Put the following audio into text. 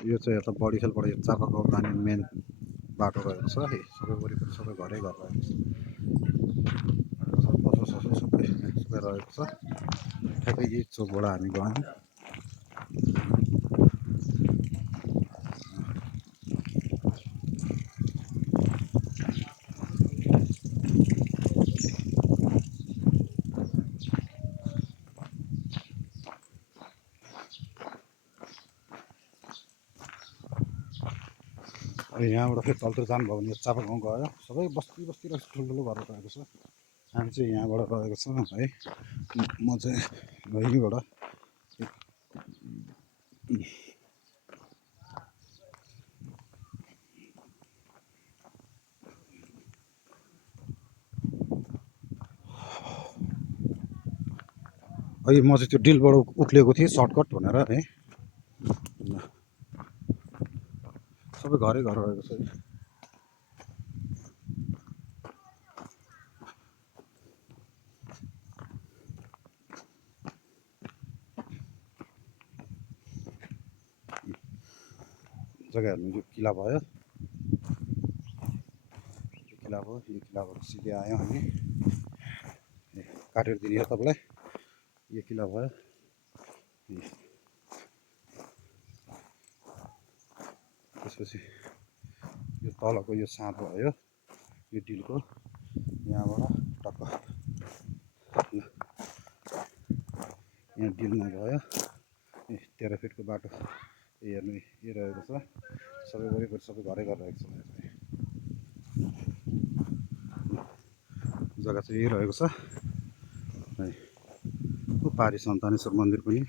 यो चाहिँ यता बडीखेलबाट यो चापागाउँ जाने मेन बाटो रहेको छ है। सबै वरिपरि सबै घरै घर रहेको छ। पसल ससल सबै सबै रहेको छ। ठ्याक्कै यही चोकबाट हामी गयौँ। यहाँबाट फेरि तलतिर जानुभयो भने चापागाउँ गयो। सबै बस्ती बस्ती रहेछ, ठुल्ठुलो घर रहेको छ। हामी चाहिँ यहाँबाट रहेको छ है। म चाहिँ यहीँबाट अहिले म चाहिँ त्यो डिलबाट उक्लिएको थिएँ सर्टकट भनेर है। सबै घरै घर रहेको छ। जग्गा हेर्नु, यो किला भयो, यो किला भयो। यो किलाबाट सिधै आयौँ हामी। काटेर दिने हो तपाईँलाई। यो किला भयो। त्यसपछि यो तलको यो साँधो भयो, यो डिलको यहाँबाट टक्क यहाँ डिलमा गयो। 13 फिटको बाटो हेर्नु यो रहेको छ। सबै वरिपरि सबै घरै घर रहेको छ। जग्गा चाहिँ यही रहेको छ है। पारी सन्तानेश्वर मन्दिर पनि